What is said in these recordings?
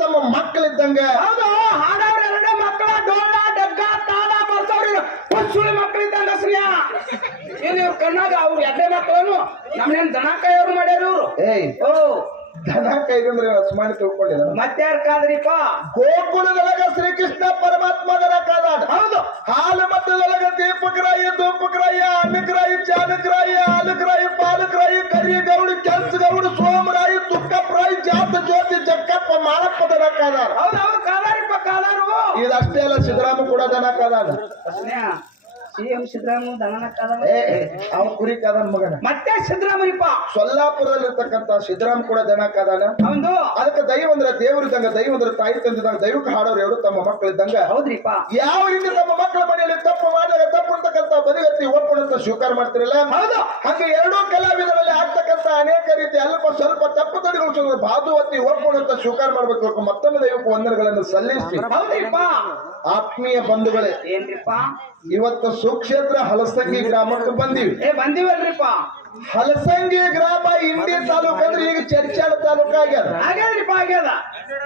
ತಮ್ಮ ಮಕ್ಕಳಿದ್ದಂಗ. ಹೌದು, ಹಾಡವ್ರ ಎರಡೇ ಮಕ್ಕಳ, ಡೋಳ ಡಗ್ಗ ತಾಳ ಬರ್ತಾವ್ರಿ, ಹುಚ್ಚುಳಿ ಮಕ್ಕಳಿದ್ದಂಗ ಶ್ರೀಯ. ಏನ್ ಇವ್ರ ಕಣ್ಣಾಗ ಅವ್ರು ಎರಡೇ ಮಕ್ಕಳನು ನಮ್ನೇನ್ ದನ ಕಾಯೋರು ಮಾಡ್ಯಾರ ಇವ್ರು. ಏಯ್ ಓ ದನ ಕೈದಂದ್ರೆ ಅಸ್ಮಾನಿ ತಿಳ್ಕೊಂಡಿದ. ಮತ್ತಾರ ಕಾದ್ರಿಪ್ಪ? ಗೋಕುಲದೊಳಗ ಶ್ರೀಕೃಷ್ಣ ಪರಮಾತ್ಮದರ ಕಾದಾಡ. ಹೌದು, ಹಾಲು ಮಟ್ಟದೊಳಗ ದೀಪಕರಾಯಿ ಧೂಪಕರಾಯಿ ಅನ್ನಕರಾಯಿ ಚಾಲಕರಾಯಿ ಆಲಕರಾಯಿ ಪಾಲಕರಾಯಿ ಕರಿ ಗೌಡಿ ಕೆಲ್ಸ ಗೌಡು ಸೋಮರಾಯಿ ತುಕ್ಕಪ್ಪರಾಯಿ ಜಾತ ಜ್ಯೋತಿ ಜಕ್ಕಪ್ಪ ಮಾಳಪ್ಪದರ ಕಾದಾಡ. ಹೌದೌದು, ಕಾದಾರಿಪ್ಪ ಕಾದಾರು. ಇದಷ್ಟೇ ಅಲ್ಲ, ಸಿದ್ದರಾಮ ಕೂಡ ದನ ಕಾದಾಡ. ಸಿಎಂ ಸಿದ್ದರಾಮ ದನನ ಕಾದಾರ. ಅವ ಕುರಿ ಕಾದಾನ ಮಗನ. ಮತ್ತೆ ಸಿದ್ದರಾಮರಿಪ್ಪ ಸೊಲ್ಲಾಪುರದಲ್ಲಿರ್ತಕ್ಕಂತ ಸಿದ್ದರಾಮ ಕೂಡ ದನ ಕಾದಾನ. ಹೌದು, ಅದಕ್ಕೆ ದೈವ ಅಂದ್ರೆ ದೇವರಿದ್ದಂಗ, ದೈವ ಅಂದ್ರೆ ತಾಯಿ ತಂದಿದ್ದಂಗ, ದೈವಕ್ಕೆ ಹಾಡೋರು ಎರಡು ತಮ್ಮ ಮಕ್ಕಳಿದ್ದಂಗ. ಹೌದ್ರಿಪ್ಪ. ಯಾವ ರೀತಿ ತಮ್ಮ ಮಕ್ಕಳ ಮನೆಯಲ್ಲಿ ತಪ್ಪು ಮಾಡಿದಾಗ ತಪ್ಪು ಅಂತಕ್ಕಂಥ ಬದಿಗತ್ತಿ ಒಪ್ಪಣಂತ ಸ್ವೀಕಾರ ಮಾಡ್ತಿರಲ್ಲ, ಹೌದು, ಹಾಗೆ ಎರಡೂ ಕಲಾವಿದರಲ್ಲಿ ಆಗ್ತಕ್ಕಂಥ ಅನೇಕ ರೀತಿ ಅಲ್ಪ ಸ್ವಲ್ಪ ತಪ್ಪು ತಡೆಗಳು ಬಾದುವತ್ತಿ ಒಪ್ಪಣಂತ ಸ್ವೀಕಾರ ಮಾಡ್ಬೇಕು. ಮತ್ತೊಮ್ಮೆ ದೈವಕ್ಕೆ ವಂದನೆಗಳನ್ನು ಸಲ್ಲಿಸಿ. ಹೌದ್ರಿಪ್ಪ. ಆತ್ಮೀಯ ಬಂಧುಗಳೇ, ಏನ್ರಿಪ್ಪ? ಇವತ್ತು ಸುಕ್ಷೇತ್ರ ಹಲಸಂಗಿ ಗ್ರಾಮಕ್ಕೆ ಬಂದಿವಿ. ಬಂದಿವಲ್ರಿಪ್ಪ. ಹಲಸಂಗಿ ಗ್ರಾಮ ಇಂಡಿ ತಾಲೂಕು ಅಂದ್ರೆ ಈಗ ಚರ್ಚಾಳ ತಾಲೂಕು ಆಗ್ಯದ. ಆಗ್ಯದ್ರಿಪ್ಪ, ಆಗ್ಯದ.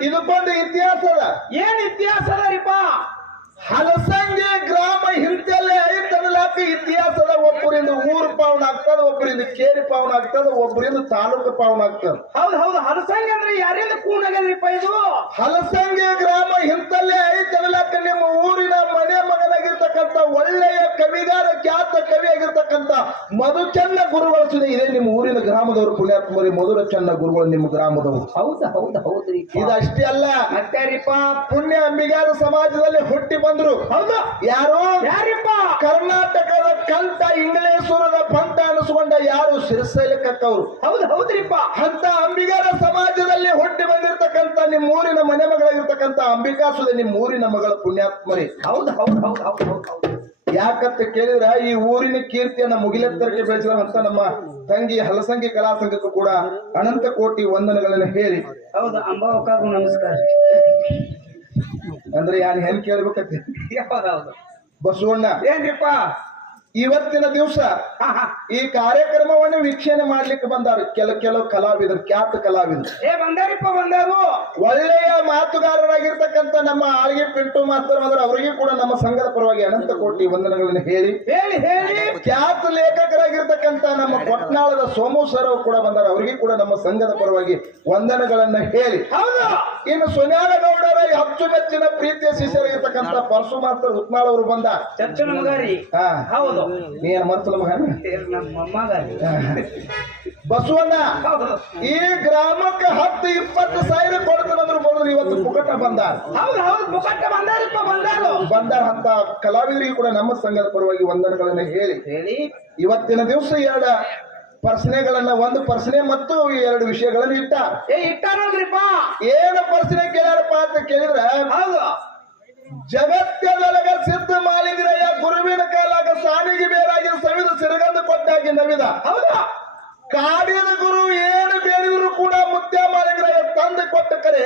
ಇದಕ್ಕೊಂದು ಇತಿಹಾಸ ಅದ. ಏನ್ ಇತಿಹಾಸ ಅದರಿಪ್ಪ? ಹಲಸಂಗಿ ಗ್ರಾಮ ಹಿಂದೆಲ್ಲೇ ಐತನಲಾಕ ಇತಿಹಾಸದ. ಒಬ್ಬರಿಂದ ಊರು ಪಾವನ ಆಗ್ತದ, ಒಬ್ಬರಿಂದ ಕೇರಿ ಪಾವನ ಆಗ್ತದ, ಒಬ್ಬರಿಂದ ತಾಲೂಕು ಪಾವನ ಆಗ್ತದ. ಹೌದು ಹೌದು, ಹಲಸಂಗಿ ಅಂದ್ರೆ ಯಾರಿಂದ ಕೂನಾಗ್ಯದ್ರಿಪ್ಪ ಇದು? ಹಲಸಂಗಿ ಗ್ರಾಮ ಹಿಂದಲ್ಲೇ ಐತನಲಾಕ ನಿಮ್ಮ ಊರಿನ ಮನೆ ಮಗನಾಗಿರ್ತಕ್ಕಂಥ ಒಳ್ಳೆಯ ಕವಿಗಾರ, ಖ್ಯಾತ ಕವಿ ಆಗಿರ್ತಕ್ಕಂಥ ಮಧುಚನ್ನ ಗುರುಗಳು ಇದೆ ನಿಮ್ಮ ಊರಿನ ಗ್ರಾಮದವರು. ಪುಣ್ಯಾತ್ಮರಿ ಮಧುರ ಚನ್ನ ಗುರುಗಳು ನಿಮ್ಮ ಗ್ರಾಮದವರು. ಹೌದು ಹೌದು ಹೌದ್ರಿ. ಇದಷ್ಟೇ ಅಲ್ಲ, ಮತ್ತಾರಿಪ್ಪ? ಪುಣ್ಯ ಅಂಬಿಗಾರ ಸಮಾಜದಲ್ಲಿ ಹುಟ್ಟಿ ಬಂದ್ರು. ಹೌದು, ಯಾರು? ಯಾರಿಪ್ಪ? ಕರ್ನಾಟಕದ ಕಂಠ ಇಂಗ್ಲೇಶ್ವರದ ಪಂಟ ಅನಿಸ್ಕೊಂಡ ಯಾರು? ಸಿರಸೈಲಕ್ಕವರು. ಹೌದು ಹೌದ್ರಿಪ್ಪ. ಅಂತ ಅಂಬಿಗಾರ ಸಮಾಜದಲ್ಲಿ ಹುಟ್ಟಿ ಬಂದಿರತಕ್ಕಂತ ನಿಮ್ಮ ಊರಿನ ಮನೆ ಮಗಳಾಗಿರ್ತಕ್ಕಂಥ ಅಂಬಿಕಾಸುದೆ ನಿಮ್ಮ ಊರಿನ ಮಗಳ ಪುಣ್ಯಾತ್ಮರಿ. ಹೌದು ಹೌದು ಹೌದು ಹೌದು ಹೌದು. ಯಾಕಂತ ಕೇಳಿದ್ರ ಈ ಊರಿನ ಕೀರ್ತಿಯನ್ನ ಮುಗಿಲೆತ್ತರಕ್ಕೆ ಬೆಳೆಸಿದಂತ ನಮ್ಮ ತಂಗಿ ಹಲಸಂಗಿ ಕಲಾ ಸಂಘಕ್ಕೂ ಕೂಡ ಅನಂತ ಕೋಟಿ ವಂದನೆಗಳನ್ನು ಹೇಳಿ. ಹೌದು, ಅಂಬಾವಕ್ಕಾಗೂ ನಮಸ್ಕಾರ. ಅಂದ್ರೆ ಯಾರು ಹೆಂಗ್ ಕೇಳ್ಬೇಕಂತ. ಹೌದೌದು. ಬಸವಣ್ಣ ಏನ್ರಿಪ್ಪ? ಇವತ್ತಿನ ದಿವಸ ಈ ಕಾರ್ಯಕ್ರಮವನ್ನು ವೀಕ್ಷಣೆ ಮಾಡ್ಲಿಕ್ಕೆ ಬಂದಾರ ಕೆಲವು ಕಲಾವಿದರು, ಖ್ಯಾತ ಕಲಾವಿದರು. ಬಂದಾರಿಪ್ಪ, ಬಂದಾರು. ಒಳ್ಳೆಯ ಮಾತುಗಾರರಾಗಿರ್ತಕ್ಕಂಥ ನಮ್ಮ ಆಳ್ಗೆ ಪಿಂಟು ಮಾಸ್ತರ್ ಬಂದ್ರೆ ಅವರಿಗೆ ಕೂಡ ನಮ್ಮ ಸಂಘದ ಪರವಾಗಿ ಅನಂತ ಕೋಟಿ ವಂದನೆಗಳನ್ನು ಹೇಳಿ ಹೇಳಿ. ಖ್ಯಾತ ಲೇಖಕರಾಗಿರ್ತಕ್ಕಂಥ ನಮ್ಮ ಕೊಟ್ನಾಳದ ಸೋಮು ಸರ್ ಅವರು ಕೂಡ ಬಂದಾರ, ಅವರಿಗೆ ಕೂಡ ನಮ್ಮ ಸಂಘದ ಪರವಾಗಿ ವಂದನೆಗಳನ್ನ ಹೇಳಿ. ಹೌದು. ಇನ್ನು ಸೋನ್ಯಾನಗೌಡರ ಅಚ್ಚುಮೆಚ್ಚಿನ ಪ್ರೀತಿಯ ಶಿಷ್ಯರಾಗಿರ್ತಕ್ಕಂಥ ಪರಶು ಮಾಸ್ತರ್ ಹುತ್ನಾಳ್ ಅವರು ಬಂದ. ಚರ್ಚನ ಮಗಾರಿ. ಹೌದು. ನೀನ್ ಮರ್ತಲ ಮಗ ನಮ್ಮ ಮಗಾರಿ. ಬಸವಣ್ಣ ಈ ಗ್ರಾಮಕ್ಕೆ 10-20 ಸಾವಿರ ಕೊಡ್ತಾನಂದ್ರು ಬಂದ್ರು, ಇವತ್ತು ಪುಕಟ ಬಂದ. ಹೌದು ಹೌದು, ಪುಕಟ ಬಂದಾರಿಪ್ಪ, ಬಂದಾರ ಅಂತ ಕಲಾವಿದರಿಗೆ ಕೂಡ ನಮ್ಮ ಸಂಘದ ಪರವಾಗಿ ವಂದನೆಗಳನ್ನ ಹೇಳಿ ಇವತ್ತಿನ ದಿವಸ 2 ಪ್ರಶ್ನೆಗಳನ್ನ, 1 ಪ್ರಶ್ನೆ ಮತ್ತು 2 ವಿಷಯಗಳನ್ನು ಇಟ್ಟಾರಲ್ರಿಪ್ಪ. ಏನು ಪ್ರಶ್ನೆ ಕೇಳ್ಯಾರಪ್ಪ ಅಂತ ಕೇಳಿದ್ರ, ಹೌದು, ಜಗತ್ತದೊಳಗ ಸಿದ್ಧ ಮಾಲಿಂಗರಯ್ಯ ಗುರುವಿನ ಕಾಲಾಗ ಸಾನಿಗೆ ಬೇರಾಗಿ ಸವಿದು ಸಿರಗಂದು ಕೊಟ್ಟಾಗಿ ನವಿದ. ಹೌದಾ? ಕಾಡಿನ ಗುರು ಏನು ಬೇರಿದ್ರು ಕೂಡ ಮುತ್ಯ ಮಾಲಿಂಗರಯ್ಯ ತಂದು ಕೊಟ್ಟ ಕರೆ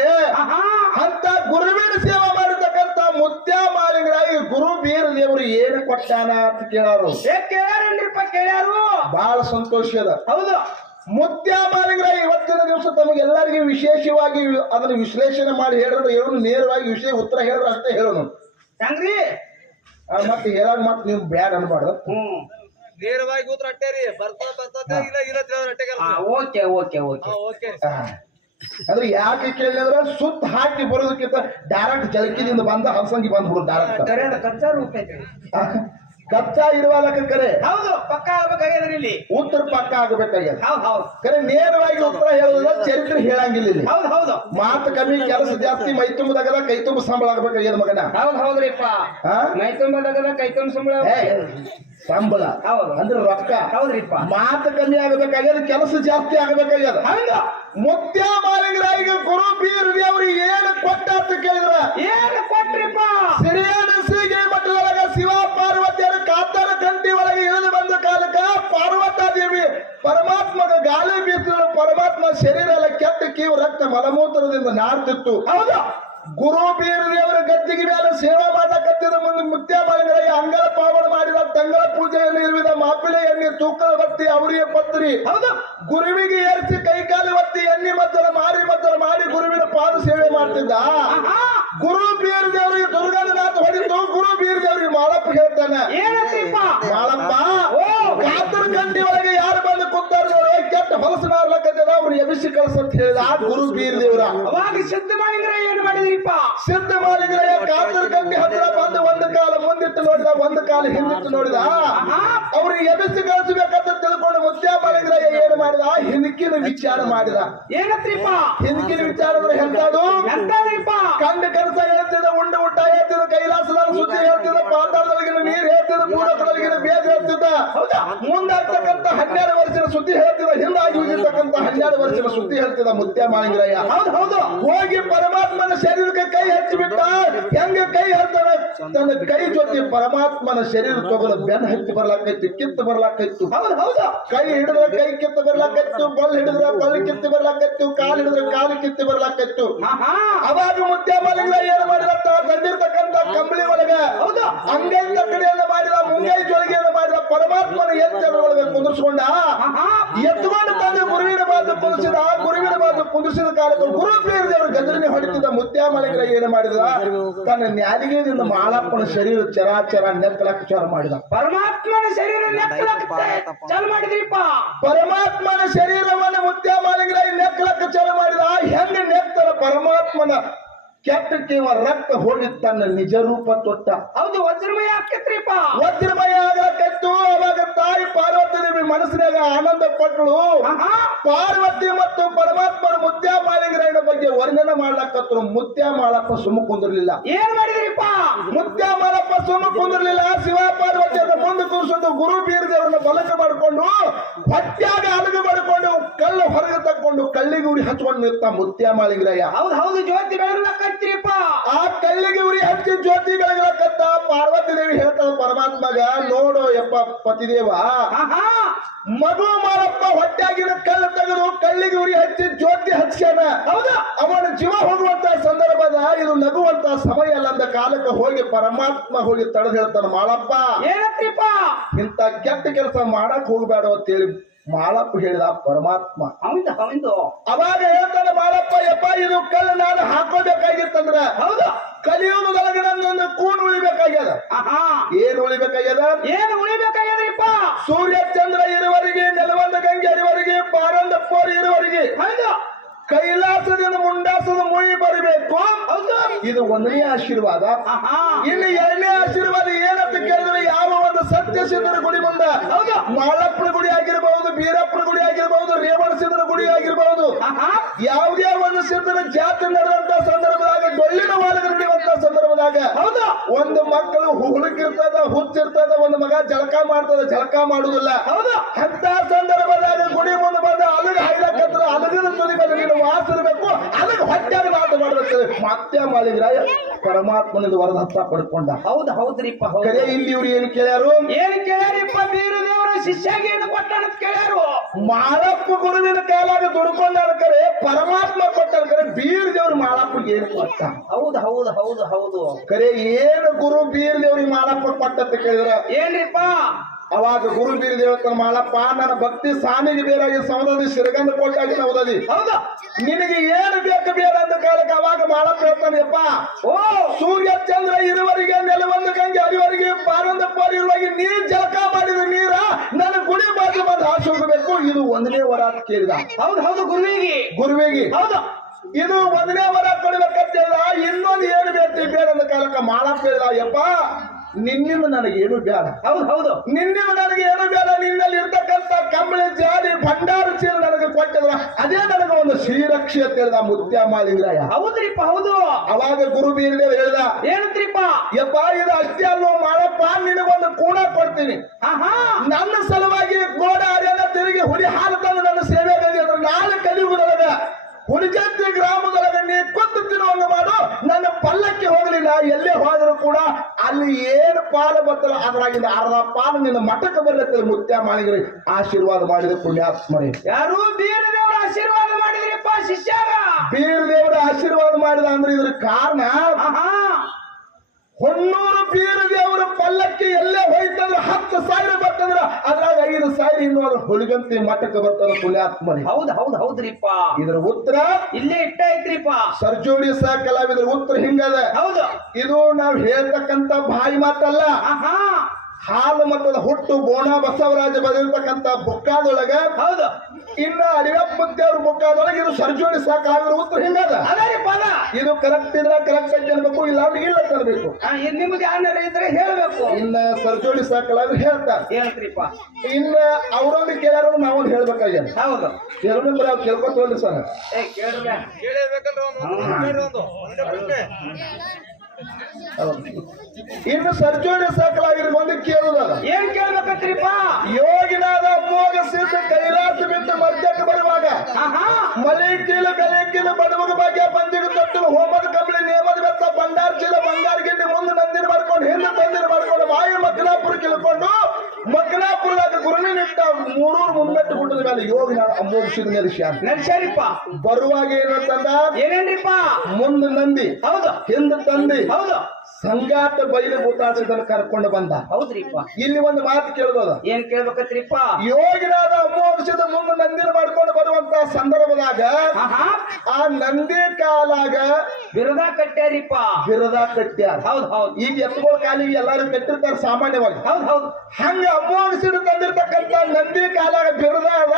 ಅಂತ ಗುರುವಿನ ಸೇವೆ ಮಾಡಿರ್ತಕ್ಕಂಥ ಮುತ್ಯ ಮಾಲಿಂಗರಾಯ ಗುರು ಬೀರ ದೇವರು ಏನು ಕೊಟ್ಟಾನ ಅಂತ ಕೇಳಾರು. ಕೇಳ್ಯಾರೇನ್ರಿಪ್ಪ? ಕೇಳ್ಯಾರು. ಬಹಳ ಸಂತೋಷ ಅದ. ಹೌದು, ಮುತ್ಯ ಮಾಲಿಂಗರಾಯ ಇವತ್ತಿನ ದಿವಸ ತಮಗೆಲ್ಲರಿಗೂ ವಿಶೇಷವಾಗಿ ಅದನ್ನು ವಿಶ್ಲೇಷಣೆ ಮಾಡಿ ಹೇಳಿದ್ರೆ ಏನು ನೇರವಾಗಿ ವಿಷಯ ಉತ್ತರ ಹೇಳಿದ್ರೆ ಅಷ್ಟೇ ಹೇಳೋನು. ಹೆಂಗ್ರಿ? ಮತ್ತೆ ಹೇಳಾಗ ಮತ್ತೆ ನೀವು ಬ್ಯಾಡ್ ಅನ್ಬಾರ್ದು. ನೇರವಾಗಿ ಉತ್ತರ ಅಟ್ಟೇರಿ ಓಕೆ ಓಕೆ ಓಕೆ. ಅಂದ್ರೆ ಯಾಕೆ ಕೇಳಿದ್ರೆ ಸುತ್ತ ಹಾಕಿ ಬರೋದಕ್ಕಿಂತ ಡೈರೆಕ್ಟ್ ಜಲಕಿದಿಂದ ಬಂದ ಹಲಸಂಗಿ ಬಂದ್ಬಿಡು ಡೈರೆಕ್ಟ್. ಕಚ್ಚಾ ರೂಪ ಕಚ್ಚಾ ಇರುವಾಗ ಕರೆ. ಹೌದು, ಪಕ್ಕ ಆಗ್ಬೇಕಾಗ್ಯದ್ರಿ ಇಲ್ಲಿ. ಉತ್ತರ ಪಕ್ಕ ಆಗಬೇಕಾಗ್ಯದ. ಹೌದು ಹೌದು. ಕರೆ ನೇರವಾಗಿ ಉತ್ತರ ಹೇಳೋದಿಲ್ಲ, ಚರಿತ್ರೆ ಹೇಳಂಗಿಲ್ಲ ಇಲ್ಲಿ. ಹೌದು ಹೌದು. ಮಾತು ಕಮ್ಮಿ, ಕೆಲಸ ಜಾಸ್ತಿ, ಮೈ ತುಂಬದಾಗದ ಕೈ ತುಂಬ ಸಂಬಳ ಆಗ್ಬೇಕಾಗ್ಯದ ಮಗನ. ಹೌದು ಹೌದ್ರಿಪ್ಪ. ಮೈ ತುಂಬದಾಗದ ಕೈ ತುಂಬ ಸಂಬಳ. ಸಂಬಳ ಅಂದ್ರೆ ರೊಕ್ಕ. ಹೌದ್ರಿಪ್ಪ. ಮಾತು ಕಮ್ಮಿ ಆಗಬೇಕಾಗ್ಯದ, ಕೆಲಸ ಜಾಸ್ತಿ ಆಗಬೇಕಾಗ್ಯದ. ಹೌದು. ಮುತ್ಯ ಮಾಲಿಂಗರಾಯಿಗೆ ಗುರು ಬೀರ ದೇವ್ರಿಗೆ ಏನು ಕೊಟ್ಟ ಅಂತ ಕೇಳಿದ್ರ, ಏನು ಕೊಟ್ರಿಪ್ಪ? ಸಿರಿಯನಸಿಗೆ ಮಠದೊಳಗ ಶಿವ ಪಾರ್ವತಿಯರ ಕಾತರ ಕಂಟಿ ಒಳಗೆ ಇಳಿದು ಬಂದ ಕಾಲಕ್ಕ ಪಾರ್ವತಾದೇವಿ ಪರಮಾತ್ಮಗ ಗಾಳಿ ಬೀಸಿದ್ರು. ಪರಮಾತ್ಮ ಶರೀರ ಎಲ್ಲ ಕೆಟ್ಟ ಕೀವು ರಕ್ತ ಮಲಮೂತ್ರದಿಂದ ನಾಡ್ತಿತ್ತು. ಹೌದು. ಗುರು ಬೀರ ದೇವರ ಗದ್ದಿಗೆ ಮೇಲೆ ಸೇವಾ ಮಾಡಕತ್ತಿದ ಮುಂದೆ ಮುತ್ಯ ಮಾಳಿಂಗರಾಯ ಅಂಗಳ ಪಾವನ ಮಾಡಿದ ತಂಗಳ ಪೂಜೆಯನ್ನು ಇರುವಿದ ಮಾಪಿಳೆ ಎಣ್ಣೆ ತೂಕದ ಬತ್ತಿ ಅವರಿಗೆ ಪತ್ರಿ ಹೌದು ಗುರುವಿಗೆ ಏರಿಸಿ ಕೈಕಾಲು ಒತ್ತಿ ಎಣ್ಣೆ ಮದ್ದಲ ಮಾಡಿ ಗುರುವಿನ ಪಾದ ಸೇವೆ ಮಾಡ್ತಿದ್ದ ಗುರು ಬೀರ ದೇವರಿಗೆ ದುರ್ಗಾನಾಥ ಹೊಡಿತು ಗುರು ಬೀರ ದೇವರಿಗೆ ಮಾಳಪ್ಪ ಹೇಳ್ತಾನೆ ಏನಂತ್ರಿಪ್ಪ ಮಾಳಪ್ಪ ಕಾತರ ಗಂಡಿ ಒಳಗೆ ಯಾರು ಬಂದು ಕೂತಾರ ಕೆಟ್ಟ ಹೊಲಸನಾರ್ಲಕ್ಕದ ಅವ್ರು ಎಬಿಸಿ ಕಳ್ಸಂತ ಹೇಳಿದ ಗುರು ಬೀರ ದೇವರ ಅವಾಗ ಸಿದ್ಧ ಮಾಳಿಂಗರಾಯ ಏನ್ ಮಾಡಿದ್ರಿಪ್ಪ ಸಿದ್ಧ ಮಾಳಿಂಗರಾಯ ಕಾತರ ಗಂಡಿ ಹತ್ರ ಬಂದು ಒಂದು ಕಾಲ ಮುಂದಿಟ್ಟು ನೋಡಿದ ಒಂದು ಕಾಲ ಹಿಂದಿಟ್ಟು ನೋಡಿದ ಅವ್ರಿಗೆ ಎಬಿಸಿ ಕಳಿಸಬೇಕಂತ ತಿಳ್ಕೊಂಡು ಮುತ್ಯ ಮಾಳಿಂಗರಾಯ ಏನು ಮಾಡಿದ ಹಿಂದಕಿನ ವಿಚಾರ ಮಾಡಿದ ಏನಂತ್ರಿಪ್ಪ ಹಿಂದಕಿನ ವಿಚಾರಗಳು ಎಂತಾದು ಎಂತಾದ್ರಿಪ್ಪ ಕಂಡ ಕನಸ ಹೇಳ್ತಿದ್ದ ಉಂಡ ಊಟ ಹೇಳ್ತಿದ್ದ ಕೈಲಾಸದ ಸುದ್ದಿ ಹೇಳ್ತಿದ್ದ ಪಾತಾಳದೊಳಗಿನ ನೀರು ಹೇಳ್ತಿದ್ದ ಪೂರಕದೊಳಗಿನ ಬೇಜ ಹೇಳ್ತಿದ್ದ ಹೌದಾ ಮುಂದಾಗ್ತಕ್ಕಂಥ 12 ವರ್ಷದ ಸುದ್ದಿ ಹೇಳ್ತಿದ್ದ ಹಿಂದಾಗಿ ಹೋಗಿರ್ತಕ್ಕಂಥ 12 ವರ್ಷದ ಸುದ್ದಿ ಹೇಳ್ತಿದ್ದ ಮುತ್ಯ ಮಾಳಿಂಗರಾಯ ಹೌದು ಹೋಗಿ ಪರಮಾತ್ಮನ ಶರೀರಕ್ಕೆ ಕೈ ಹಚ್ಚಿಬಿಟ್ಟ ಹೆಂಗ ಕೈ ಹಚ್ತಾನ ತನ್ನ ಕೈ ಜೊತೆ ಪರಮಾತ್ಮನ ಶರೀರ ತಗೊಂಡು ಬೆನ್ನ ಹತ್ತಿ ಬರ್ಲಾಕೈತಿ ಕಿತ್ತು ಬರ್ಲಾಕೈತು ಹೌದು ಕೈ ಹಿಡಿದ್ರೆ ಕೈ ಕಿತ್ತು ಬರ್ಲಾಕೈತು ಬಲ್ ಹಿಡಿದ್ರೆ ಬಲ್ ಕಿತ್ತು ಬರ್ಲಾಕೈತು ಕಾಲು ಹಿಡಿದ್ರೆ ಕಾಲು ಕಿತ್ತು ಬರ್ಲಾಕೈತು ಅವಾಗ ಮುತ್ಯ ಮಾಳಿಂಗರಾಯ ಏನು ಮಾಡಿರತ್ತ ತಂದಿರ್ತಕ್ಕಂಥ ಕಂಬಳಿ ಒಳಗ ಹೌದು ಅಂಗೈನ ಕಡೆಯನ್ನ ಮಾಡಿದ ಮುಂಗೈ ಜೊಳಗೆಯನ್ನ ಮಾಡಿದ ಪರಮಾತ್ಮನ ಎತ್ತರ ಒಳಗೆ ಕುಂದಿಸ್ಕೊಂಡ ಎತ್ಕೊಂಡು ತಂದು ಗುರುವಿನ ಮಾತು ಕುದಿಸಿದ ಗುರುವಿನ ಮಾತು ಕುದಿಸಿದ ಕಾಲಕ್ಕೆ ಗುರು ಬೀರ ದೇವರು ಗದರಿನಿ ಹೊಡಿತಿದ್ದ ಮುತ್ಯ ಮಾಳಿಂಗರಾಯ ಏನು ಮಾಡಿದ ತನ್ನ ನ್ಯಾಲಿಗೆಯಿಂದ ಮಾಳಪ್ಪನ ಶರೀರ ಚರಾಚರ ನೆತ್ತಲಕ್ಕೆ ಚಾರ ಮಾಡಿದ ಪರಮಾತ್ಮನ ಶರೀರ ಚಾಲು ಮಾಡಿದ್ರಿಪ್ಪ ಪರಮಾತ್ಮನ ಶರೀರವನ್ನು ಮುತ್ಯ ಮಾಳಿಂಗರಾಯ ನೆಕ್ಕಲಕ್ಕೆ ಚಾಲು ಮಾಡಿದ ಹೆಂಗ ನೆಕ್ತರ ಪರಮಾತ್ಮನ ಕೆಟ್ಟಕ್ಕೆ ರಕ್ತ ಹೋಗಿ ತನ್ನ ನಿಜ ರೂಪ ತೊಟ್ಟ ಹೌದು ವಜ್ರಮಯ ಆಕತ್ರಿಪ್ಪ ವಜ್ರಮಯ ಆಗಲಕ್ಕತ್ತು ಅವಾಗ ತಾಯಿ ಪಾರ್ವತಿ ದೇವಿ ಮನಸ್ಸಿನಾಗ ಆನಂದ ಪಟ್ಟಳು ಪಾರ್ವತಿ ಮತ್ತು ಪರಮಾತ್ಮನ ಮುತ್ಯ ಮಾಳಿಂಗರಾಯನ ಬಗ್ಗೆ ವರ್ಣನೆ ಮಾಡ್ಲಕ್ಕತ್ತು ಮುತ್ಯ ಮಾಳಪ್ಪ ಸುಮ್ಮ ಕುಂದಿರ್ಲಿಲ್ಲ ಏನ್ ಮಾಡಿದ್ರಿಪ್ಪ ಮುತ್ಯ ಮಾಳಪ್ಪ ಸುಮ್ಮ ಕುಂದಿರ್ಲಿಲ್ಲ ಶಿವ ಪಾರ್ವತಿ ಅದ ಮುಂದೆ ಕೂರಿಸೋದು ಗುರು ಬೀರ ದೇವರನ್ನ ಬಲಕ ಮಾಡಿಕೊಂಡು ಹೊಟ್ಯಾಗ ಅಲಗು ಮಾಡಿಕೊಂಡು ಕಲ್ಲು ಹೊರಗೆ ತಕ್ಕೊಂಡು ಕಳ್ಳಿಗೆ ಉಡಿ ಹಚ್ಕೊಂಡು ನಿಂತ ಮುತ್ಯ ಮಾಳಿಂಗರಾಯ ಹೌದು ಜ್ಯೋತಿ ಬೆಳಗ್ಲಕ್ಕತ್ರಿಪ್ಪ ಆ ಕಳ್ಳಿಗೆ ಉರಿ ಹಚ್ಚಿ ಜ್ಯೋತಿ ಬೆಳಗ್ಲಕ್ಕತ್ತ ಪಾರ್ವತಿ ದೇವಿ ಹೇಳ್ತಾಳ ಪರಮಾತ್ಮಗ ನೋಡು ಯಪ್ಪ ಪತಿದೇವ ಮಗು ಮಾರಪ್ಪ ಹೊಟ್ಟಾಗಿನ ಕಲ್ಲು ತೆಗೆದು ಕಳ್ಳಿಗೆ ಉರಿ ಹಚ್ಚಿ ಜ್ಯೋತಿ ಹಚ್ಚಾನ ಹೌದಾ ಅವನ ಜೀವ ಹೋಗುವಂತ ಸಂದರ್ಭದ ಇದು ನಗುವಂತ ಸಮಯ ಅಲ್ಲ ಅಂದ ಕಾಲಕ್ಕೆ ಹೋಗಿ ಪರಮಾತ್ಮ ಹೋಗಿ ತಡೆದು ಹೇಳ್ತಾನ ಮಾಳಪ್ಪ ಏನತ್ರಿಪ್ಪ ಇಂತ ಕೆಟ್ಟ ಕೆಲಸ ಮಾಡಕ್ ಹೋಗ್ಬೇಡ ಅಂತೇಳಿ ಮಾಳಪ್ಪ ಹೇಳಿದ ಪರಮಾತ್ಮ ಹೌದು ಅವಾಗ ಹೇಳ್ತಾನೆ ಮಾಳಪ್ಪ ಯಪ್ಪ ಇದು ಕಲ್ಲು ನಾನು ಹಾಕೋಬೇಕಾಗಿತ್ತಂದ್ರ ಹೌದು ಕಲಿಯುಗದೊಳಗೆ ನನ್ನ ಕೂಣ್ ಉಳಿಬೇಕಾಗ್ಯದ ಏನ್ ಉಳಿಬೇಕಾಗ್ಯದ ಏನು ಉಳಿಬೇಕಾಗ್ಯದ್ರಿಪ್ಪ ಸೂರ್ಯ ಚಂದ್ರ ಇರುವರೆಗೆ ನೆಲವಂದ ಗಂಗೆ ಇರುವರೆಗೆ ಪಾರಂದ ಪೋರ್ ಇರುವರೆಗೆ ಹೌದು ಕೈಲಾಸದಿಂದ ಮುಂಡಾಸದ ಮುಯಿ ಬರಬೇಕು ಹೌದು ಇದು ಒಂದನೇ ಆಶೀರ್ವಾದ ಇನ್ನು ಎರಡನೇ ಆಶೀರ್ವಾದ ಏನಂತ ಕೇಳಿದ್ರೆ ಯಾವ ಒಂದು ಸತ್ಯ ಸಿದ್ಧರ ಗುಡಿ ಮುಂದ ಹೌದು ಮಾಳಪ್ಪನ ಗುಡಿ ಆಗಿರಬಹುದು ಬೀರಪ್ಪನ ಗುಡಿ ಆಗಿರಬಹುದು ರೇವಣ ಸಿದ್ಧರ ಗುಡಿ ಆಗಿರಬಹುದು ಯಾವುದೇ ಒಂದು ಸಿದ್ಧನ ಜಾತ್ರೆ ನಡೆದಂತ ಸಂದರ್ಭದಾಗ ಡೊಳ್ಳಿನ ವಾದಕ ನಡೆಯುವಂತ ಸಂದರ್ಭದಾಗ ಹೌದು ಒಂದು ಮಕ್ಕಳು ಹುಡುಕಿರ್ತದ ಹುಚ್ಚಿರ್ತದ ಒಂದು ಮಗ ಜಳಕ ಮಾಡ್ತದ ಜಳಕ ಮಾಡುದಿಲ್ಲ ಹೌದು ಅಂತ ಸಂದರ್ಭದಾಗ ಗುಡಿ ಮುಂದೆ ಬಂದ ಅಲಗ ಹಾಯ್ಲಕ್ಕತ್ರ ಅಲಗದ ತುದಿ ಬಂದ ನೀನು ವಾಸಿರ್ಬೇಕು ಅಲಗ ಹೊಟ್ಟಾಗ ನಾಟ ಮಾಡಬೇಕು ಮತ್ತೆ ಮಾಳಿಂಗರಾಯ ಪರಮಾತ್ಮನಿಂದ ವರದ ಹತ್ತ ಪಡ್ಕೊಂಡ ಹೌದ್ರಿಪ್ಪ ಕರೆ ಇಲ್ಲಿ ಇವ್ರು ಏನ್ ಕೇಳ್ಯಾರು ಏನ್ ಕೇಳ್ಯಾರಿಪ್ಪ ಬೀರ ದೇವರ ಶಿಷ್ಯಾಗಿ ಏನು ಕೊಟ್ಟಾನ ಕೇಳ್ಯಾರು ಮಾಳಪ್ಪ ಗುರುವಿನ ಕಾಲಾಗ ದುಡ್ಕೊಂಡ ಕರೆ ಪರಮಾತ್ಮ ಕೊಟ್ಟ ಕರೆ ಬೀರ ದೇವ್ರು ಮಾಳಪ್ಪಗೆ ಏನು ಕೊಟ್ಟ ಹೌದು ಕರೆ ಏನು ಗುರು ಬೀರ ದೇವ್ರಿಗೆ ಮಾಳಪ್ಪ ಕೊಟ್ಟಂತ ಕೇಳಿದ್ರ ಏನ್ರಿಪ್ಪ ಅವಾಗ ಗುರು ಬೀರ ದೇವತನ ಮಾಳಪ್ಪ ನನ್ನ ಭಕ್ತಿ ಸ್ವಾಮಿಗೆ ಬೇರಾಗಿ ಸಮುದಾಯ ಸಿರಗಂಧ ಕೊಟ್ಟಾಗಿ ಓದದಿ ಹೌದು ನಿನಗೆ ಏನು ಬೇಕು ಬೇಡ ಅಂತ ಕಾಲಕ್ಕೆ ಅವಾಗ ಮಾಳಪ್ಪ ಹೇಳ್ತಾನೆಪ್ಪ ಓ ಸೂರ್ಯ ಚಂದ್ರ ಇರುವರೆಗೆ ನೆಲವಂದ ಗಂಗೆ ಅರಿವರೆಗೆ ಪಾರಂದ ಪಾರಿ ಇರುವಾಗ ನೀರ್ ಜಳಕ ಮಾಡಿದ ನೀರ ನನ್ನ ಗುಡಿ ಬಾಜು ಬಂದು ಹಾಸಿ ಹೋಗಬೇಕು ಇದು ಒಂದನೇ ವರ ಅಂತ ಕೇಳಿದ ಹೌದು ಗುರುವಿಗೆ ಹೌದು ಇದು ಒಂದನೇ ವರ ಕೊಡ್ಬೇಕಂತ ಇನ್ನೊಂದು ಏನು ಬೇಕು ಬೇಡ ಅಂತ ಕಾಲಕ್ಕೆ ಮಾಳಪ್ಪ ಹೇಳಿದ ಯಪ್ಪ ನಿನ್ನಿಂದ ನನಗೇನು ಬೇಡ ಹೌದು ನಿನ್ನಿಂದ ನನಗೆ ಏನು ಬೇಡ ನಿನ್ನಲ್ಲಿ ಇರ್ತಕ್ಕಂಥ ಕಂಬಳಿ ಜಾಲಿ ಭಂಡಾರ ಚೀಲ ನನಗೆ ಕೊಟ್ಟಿದ್ರ ಅದೇ ನನಗೆ ಒಂದು ಶ್ರೀರಕ್ಷೆ ಅಂತ ಹೇಳಿದ ಮುತ್ಯ ಮಾಳಿಂಗರಾಯ ಹೌದ್ರಿಪ್ಪ ಹೌದು ಅವಾಗ ಗುರು ಬೀರದೇವ್ ಹೇಳ್ದ ಏನಂತ್ರಿಪ್ಪ ಯಪ್ಪ ಇದು ಅಷ್ಟೇ ಅಲ್ಲೋ ಮಾಡಪ್ಪ ನಿನಗೊಂದು ಕೂಡ ಕೊಡ್ತೀನಿ ನನ್ನ ಸಲುವಾಗಿ ಗೋಡ ಅರೆಲ್ಲ ತಿರುಗಿ ಹುಡಿ ಹಾಲು ತಂದು ನನ್ನ ಸೇವೆ ಅಂದ್ರೆ ನಾಳೆ ಕಲಿಯುವುದೊಳಗ ಹುಡಿಜಂತಿ ಗ್ರಾಮದೊಳಗ ನೀ ಕೂತು ತಿರುವಂಗ ಮಾಡು ನನ್ನ ಪಲ್ಲಕ್ಕೆ ಹೋಗಲಿಲ್ಲ ಎಲ್ಲೇ ಹೋದರೂ ಕೂಡ ಅಲ್ಲಿ ಏನು ಪಾಲು ಬರ್ತಲ್ಲ ಅದ್ರಾಗಿಂದ ಅರ್ಧ ಪಾಲು ನಿನ್ನ ಮಠಕ್ಕೆ ಬರ್ಲತ್ತಲ್ಲ ಮುತ್ಯ ಮಾಳಿಂಗರಾಯ ಆಶೀರ್ವಾದ ಮಾಡಿದ ಪುಣ್ಯಾತ್ಮರೇ ಯಾರು ಬೀರ ದೇವರ ಆಶೀರ್ವಾದ ಮಾಡಿದ್ರಿಪ್ಪ ಶಿಷ್ಯಾಗ ಬೀರ್ ದೇವರ ಆಶೀರ್ವಾದ ಮಾಡಿದ ಅಂದ್ರೆ ಇದ್ರ ಕಾರಣ ಆಹಾ ಹೊನ್ನೂರು ಬೀರ ದೇವರ ಪಲ್ಲಕ್ಕಿ ಎಲ್ಲೇ ಹೋಯ್ತಂದ್ರ 10,000 ಬರ್ತಂದ್ರ ಅದ್ರಾಗ 5,000 ಇನ್ನು ಅದ್ರ ಹುಲಿಗಂತಿ ಮಠಕ್ಕೆ ಬರ್ತಾರ ಪುಣ್ಯಾತ್ಮನಿ. ಹೌದ್ರಿಪ್ಪ ಇದರ ಉತ್ತರ ಇಲ್ಲೇ ಇಟ್ಟ ಐತ್ರಿಪ್ಪ. ಸರ್ಜೋಡಿ ಸಹ ಕಲಾವಿದರ ಉತ್ತರ ಹಿಂಗದ. ಹೌದು ಇದು ನಾವ್ ಹೇಳ್ತಕ್ಕಂತ ಬಾಯಿ ಮಾತಲ್ಲ. ಆಹಾ ಹಾಲು ಮತದ ಹುಟ್ಟು ಬೋಣ ಬಸವರಾಜ ಬದಿರ್ತಕ್ಕಂತ ಬುಕ್ಕಾದೊಳಗ ಹೌದು ಇನ್ನ ಅಡಿಯಪ್ಪ ದೇವ್ರ ಬುಕ್ಕಾದೊಳಗೆ ಇದು ಸರ್ಜೋಡಿ ಸಹ ಕಲಾವಿದರ ಉತ್ತರ ಹಿಂಗದ. ಅದರಿಪ್ಪ ಅದ ಇದು ಕರೆಕ್ಟ್ ಇದ್ರ ಕರೆಕ್ಟ್ ಆಗಿ ಅನ್ಬೇಕು, ಇಲ್ಲ ಅಂದ್ರೆ ಇಲ್ಲ ತರಬೇಕು. ನಿಮ್ಗೆ ಯಾರ ಇದ್ರೆ ಹೇಳ್ಬೇಕು. ಇನ್ನ ಸರ್ಜೋಡಿ ಸಹ ಕಲಾವಿದ್ರು ಹೇಳ್ತಾರೆ. ಹೇಳ್ತ್ರಿಪ್ಪ. ಇನ್ನ ಅವ್ರೊಂದು ಕೇಳ್ಯಾರ ನಾವು ಹೇಳ್ಬೇಕಾಗ್ಯ. ಹೌದು ಕೆಲವೊಂದ್ರೆ ಅವ್ರು ಕೇಳ್ಕೊತ ಹೋಗ್ರಿ ಸರ್. ಕೇಳ್ರಿ ಕೇಳಬೇಕಲ್ರಿ ಒಂದೇ ಪ್ರಶ್ನೆ. ಇನ್ನು ಸರ್ಜೋಡಿ ಸಹ ಕಲಾವಿದ್ರು ಒಂದು ಕೇಳುದಲ್ಲ. ಏನ್ ಕೇಳ್ಬೇಕತ್ರಿಪ್ಪ. ಯೋಗಿನಾದ ಅಮೋಘ ಸಿದ್ಧ ಕೈಲಾಸ ಬಿದ್ದು ಮಧ್ಯಕ್ಕೆ ಬರುವಾಗ ಆಹಾ ಮಲೆ ಕೀಲು ಕಲೆ ಕೀಲು ಬಡವಗ ಭಾಗ್ಯ ಬಂದಿಗೆ ತೊಟ್ಟಲು ಹೋಮದ ಕಂಬಳಿ ನೇಮದ ಬೆತ್ತ ಬಂಗಾರ ಚೀಲ ಬಂಗಾರ ಗಿಂಡಿ ಮುಂದೆ ನಂದಿನ ಮಾಡ್ಕೊಂಡು ಹಿಂದೆ ತಂದಿನ ಮಾಡ್ಕೊಂಡು ವಾಯು ಮಕ್ಕಳಾಪುರ ಕಿಲ್ಕೊಂಡು ಮಕ್ಕಳಾಪುರದಾಗ ಗುರುಳಿ ನಿಟ್ಟ 3 ಮುಂಬೆಟ್ಟು ಗುಡ್ಡದ ಮೇಲೆ ಯೋಗಿನಾದ ಅಮೋಘ ಸಿದ್ಧ ನೆಲೆಸ್ಯಾನ. ನಡ್ಸ್ಯಾರಿಪ್ಪ. ಬರುವಾಗ ಏನಂತಂದ, ಏನೇನ್ರಿಪ್ಪ. ಮುಂದೆ ನಂದಿ ಹೌದು ಹಿಂದೆ ತಂದಿ ಹೌದು ಸಂಗಾಟ ಬೈಲು ಭೂತಾಸಿದನ್ನು ಕರ್ಕೊಂಡು ಬಂದ. ಹೌದ್ರಿಪ್ಪ. ಇಲ್ಲಿ ಒಂದು ಮಾತು ಕೇಳ್ಬೋದ. ಏನ್ ಕೇಳ್ಬೇಕತ್ರಿಪ್ಪ. ಯೋಗಿನಾದ ಅಮೋಘದ ಮುಂದೆ ನಂದಿನ ಮಾಡ್ಕೊಂಡು ಬರುವಂತ ಸಂದರ್ಭದಾಗ ಆಹಾ ಆ ನಂದಿ ಕಾಲಾಗ ಬಿರುದ ಕಟ್ಟ್ಯಾರಿಪ್ಪ. ಬಿರದ ಕಟ್ಟ್ಯಾರ. ಹೌದು ಹೌದು ಈಗ ಎತ್ತುಗಳ ಕಾಲಿಗೆ ಎಲ್ಲರೂ ಕಟ್ಟಿರ್ತಾರೆ ಸಾಮಾನ್ಯವಾಗಿ. ಹೌದು ಹೌದು ಹಂಗ ಅಮೋಘಸಿದ ತಂದಿರ್ತಕ್ಕಂತ ನಂದಿ ಕಾಲಾಗ ಬಿರದ ಅದ.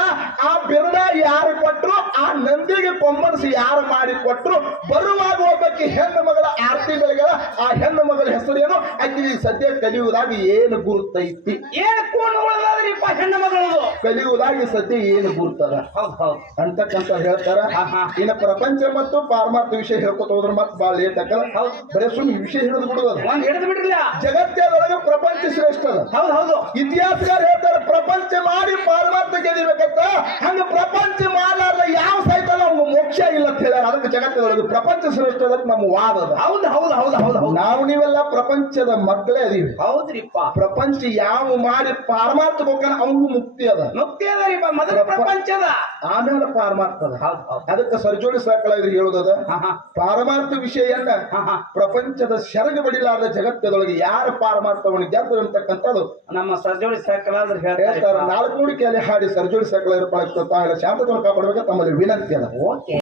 ಆ ಬಿರದ ಯಾರು ಕೊಟ್ರು, ಆ ನಂದಿಗೆ ಕೊಂಬಡಿಸಿ ಯಾರು ಮಾಡಿ ಕೊಟ್ರು, ಬರುವಾಗ ಒಬ್ಬಕ್ಕೆ ಹೆಣ್ಣು ಮಗಳ ಆರತಿ ಬೆಳಗಳ ಆ ಹೆಣ್ಣು ಮಗಳ ಹೆಸರೇನು, ಆಕೆ ಸದ್ಯ ಕಲಿಯುವುದಾಗ ಏನು ಗುರುತೈತಿ, ಏನ್ ಕೂಣ್ ಉಳ್ದದ್ರಿಪ್ಪ ಹೆಣ್ಣು ಮಗಳದು. ಕಲಿಯುವುದಾಗಿ ಸದ್ಯ ಏನು ಗುರ್ತದ ಹೌದು ಹೌದು ಅಂತಕ್ಕಂತ ಹೇಳ್ತಾರ. ಆಹಾ. ಇನ್ನು ಪ್ರಪಂಚ ಮತ್ತು ಪಾರಮಾರ್ಥ ವಿಷಯ ಹೇಳ್ಕೊತ ಹೋದ್ರ ಮತ್ತೆ ಬಾಳ ಲೇಟ್ ಆಗಲ್ಲ. ಹೌದು. ಬರೀ ಸುಮ್ಮನೆ ವಿಷಯ ಹಿಡಿದು ಬಿಡುವುದು. ಒಂದ್ ಹಿಡಿದು ಬಿಡ್ರಿಲ್ಲ. ಜಗತ್ತದೊಳಗೆ ಪ್ರಪಂಚ ಶ್ರೇಷ್ಠ ಅದ. ಹೌದು ಹೌದು ಇತಿಹಾಸಗಾರ ಹೇಳ್ತಾರೆ ಪ್ರಪಂಚ ಮಾಡಿ ಪಾರಮಾರ್ಥ ಗೆದಿಬೇಕಂತ. ಹಂಗ ಪ್ರಪಂಚ ಮಾಡಲಾರ್ದ ಯಾವ ಸಹಿತ ನಮ್ಗೆ ಮೋಕ್ಷ ಇಲ್ಲ ಅಂತ ಹೇಳ್ಯಾರ. ಅದಕ್ಕೆ ಜಗತ್ತದೊಳಗೆ ಪ್ರಪಂಚ ಶ್ರೇಷ್ಠ ಅದಕ್ಕೆ ನಮ್ಮ ವಾದ ಅದ. ಹೌದು ಹೌದು ಹೌದು ಹೌದು ಹೌದು ನಾವು ನೀವೆಲ್ಲ ಪ್ರಪಂಚದ ಮಕ್ಕಳೇ ಅದೀವಿ. ಹೌದ್ರಿಪ್ಪ. ಪ್ರಪಂಚ ಯಾವ ಮಾಡಿ ಪಾರಮಾರ್ಥ ಹೋಗ್ತಾನ ಅವನಿಗೂ ಮುಕ್ತಿ ಅದ. ಮುಕ್ತಿ ಅದರಿಪ್ಪ. ಮೊದಲ ಪ್ರಪಂಚದ ಆಮೇಲೆ ಪಾರಮಾರ್ಥ ಅದ. ಹೌದು ಹೌದು ಅದಕ್ಕೆ ಸರ್ಜೋಡಿ ಸಾಕಲಾಗಿದ್ರೆ ಹೇಳುದದ ಆಹಾ ಪಾರಮಾರ್ಥ ವಿಷಯನ್ನ ಆಹಾ ಪ್ರಪಂಚದ ಸೆರಗ ಬಡಿಲಾರದ ಜಗತ್ತದೊಳಗೆ ಯಾರು ಪಾರಮಾರ್ಥವನ್ನು ಗೆದ್ದು ಅಂತಕ್ಕಂಥದ್ದು ನಮ್ಮ ಸರ್ಜೋಡಿ ಸಾಕಲಾದ್ರೆ ಹೇಳ್ತಾರ. ಹೇಳ್ತಾರೆ. 4 ನುಡಿ ಕೇಳಿ ಹಾಡಿ ಸರ್ಜೋಡಿ ಸಾಕಲಾಗಿರೋ ಶಾಂತತೆಯನ್ನು ಕಾಪಾಡಬೇಕು ತಮ್ಮಲ್ಲಿ ವಿನಂತಿ ಅದ. ಓಕೆ.